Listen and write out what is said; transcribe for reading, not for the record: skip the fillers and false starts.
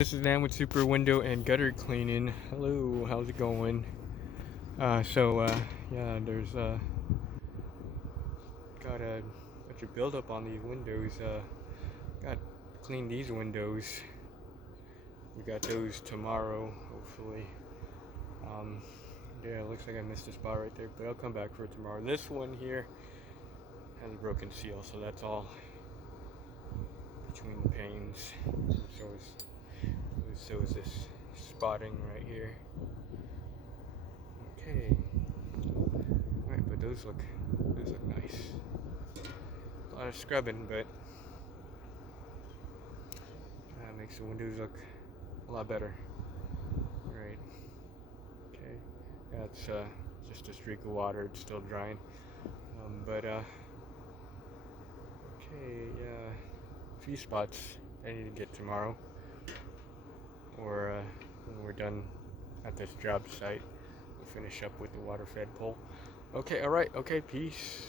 This is Dan with Super Window and Gutter Cleaning. Hello, how's it going? Yeah, there's got a bunch of buildup on these windows. Got to clean these windows. We got those tomorrow, hopefully. Um, yeah, it looks like I missed a spot right there, but I'll come back for it tomorrow. This one here has a broken seal, so that's all between the panes. So is this spotting right here. Okay. Alright, but those look nice. A lot of scrubbing, but makes the windows look a lot better. Right. Okay. That's just a streak of water. It's still drying. Okay. Yeah. A few spots I need to get tomorrow, or when we're done at this job site, we'll finish up with the water fed pole. Okay. All right. Okay. Peace.